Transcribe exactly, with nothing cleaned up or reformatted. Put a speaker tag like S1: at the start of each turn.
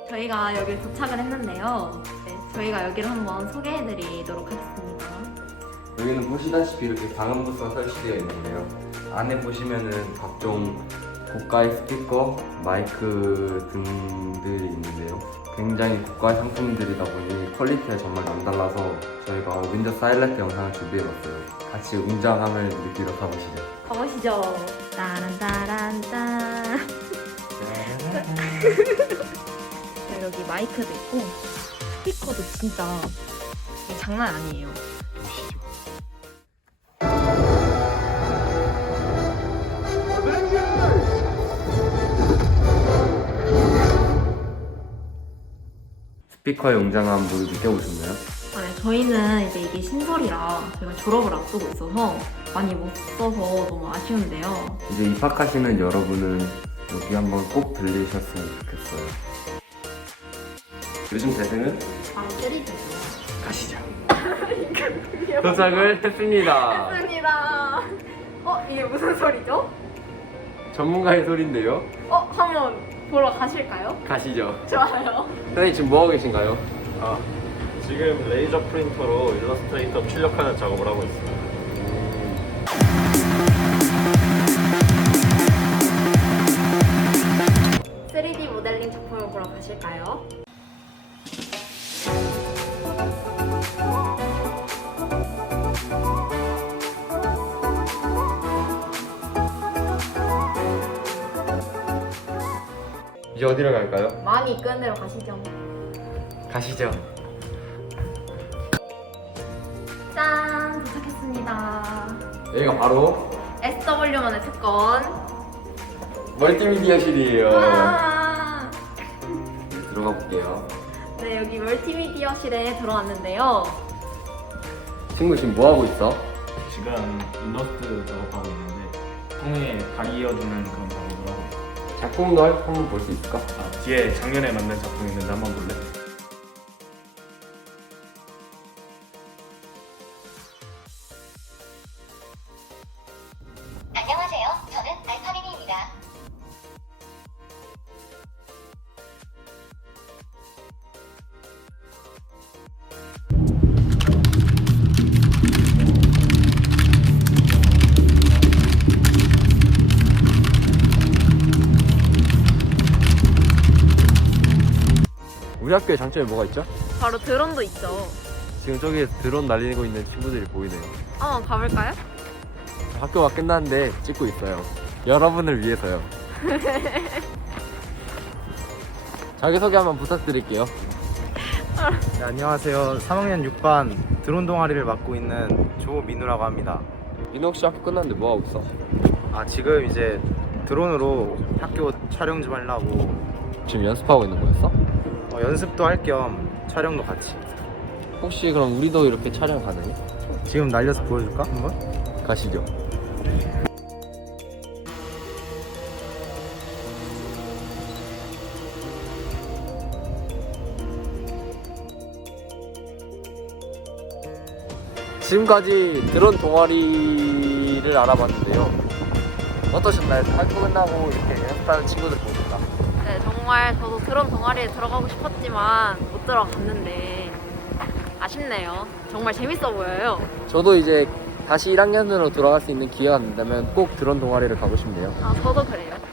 S1: 저희가 여기 도착을 했는데요. 네, 저희가 여기를 한번 소개해드리도록 하겠습니다.
S2: 여기는 보시다시피 이렇게 방음 부스가 설치되어 있는데요. 안에 보시면은 각종 고가의 스피커, 마이크 등들이 있는데요. 굉장히 고가의 상품들이다 보니 퀄리티가 정말 남달라서 저희가 윈저 사일렌트 영상을 준비해봤어요. 같이 웅장함을 느끼러 가보시죠.
S1: 가보시죠. 따란따란딴. 자, 여기 마이크도 있고 스피커도 진짜 이게 장난 아니에요.
S2: 보시죠. 스피커의 웅장함 모두 느껴보셨나요?
S1: 아, 네, 저희는 이제 이게 신설이라 저희가 졸업을 앞두고 있어서 많이 못 써서 너무 아쉬운데요.
S2: 이제 입학하시는 여러분은 여기 한번 꼭 들리셨으면 좋겠어요. 요즘 대세는?
S1: 아, 쓰리디요.
S2: 가시죠. 도착을 했습니다.
S1: 했습니다. 어, 이게 무슨 소리죠?
S2: 전문가의 소리인데요.
S1: 어, 한번 보러 가실까요?
S2: 가시죠.
S1: 좋아요.
S2: 선생님 지금 뭐하고 계신가요?
S3: 아, 지금 레이저 프린터로 일러스트레이터 출력하는 작업을 하고 있습니다.
S1: 쓰리디 모델링 작품을 보러 가실까요?
S2: 이제 어디로 갈까요?
S1: 마음이 이끄는 대로 가시죠.
S2: 가시죠.
S1: 짠! 도착했습니다.
S2: 여기가 바로
S1: 에스더블유만의 특권.
S2: 멀티미디어실이에요.
S1: 와!
S2: 이제 들어가 볼게요.
S1: 네, 여기 멀티미디어실에 들어왔는데요.
S2: 친구 지금 뭐하고 있어?
S3: 지금 일러스트 작업하고 있는데 통에 가리어주는 그런 작업을 하고 있어요.
S2: 작품도 한번 볼 수 있을까?
S3: 아, 뒤에 작년에 만든 작품이 있는데 한번 볼래?
S4: 안녕하세요. 저는 알파민입니다.
S2: 우리 학교의 장점이 뭐가 있죠?
S1: 바로 드론도 있죠.
S2: 지금 저기 드론 날리고 있는 친구들이 보이네요.
S1: 한번 가볼까요?
S2: 학교가 끝났는데 찍고 있어요. 여러분을 위해서요. 자기소개 한번 부탁드릴게요.
S5: 네, 안녕하세요. 삼 학년 육 반 드론 동아리를 맡고 있는 조민우라고 합니다.
S2: 민호 혹시 학교 끝났는데 뭐하고 있어?
S5: 아, 지금 이제 드론으로 학교 촬영 좀 하려고
S2: 지금 연습하고 있는 거였어?
S5: 어, 연습도 할 겸 촬영도 같이.
S2: 혹시 그럼 우리도 이렇게 촬영 가능해?
S5: 지금 날려서 보여줄까? 한번?
S2: 가시죠. 지금까지 드론 동아리를 알아봤는데요. 어떠셨나요? 학교 끝나고 이렇게 연습하는 친구들 보니까.
S1: 네, 정말 저도 드론 동아리에 들어가고 싶었지만 못 들어갔는데 아쉽네요. 정말 재밌어 보여요.
S2: 저도 이제 다시 일 학년으로 돌아갈 수 있는 기회가 된다면 꼭 드론 동아리를 가고 싶네요.
S1: 아, 저도 그래요.